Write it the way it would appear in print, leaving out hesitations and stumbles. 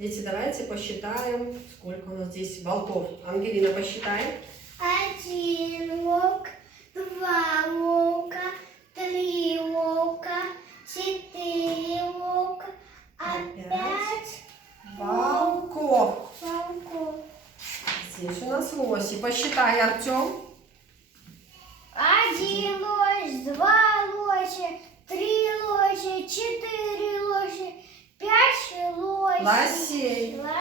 Дети, давайте посчитаем, сколько у нас здесь волков. Ангелина, посчитай. 1 волк, 2 волка, 3 волка, 4 волка, 5 волков. волков. Здесь у нас 8. Посчитай, Артем. 1 лось, 2 лося, 3 лося, 4 лося, 5 лосей. Лосей.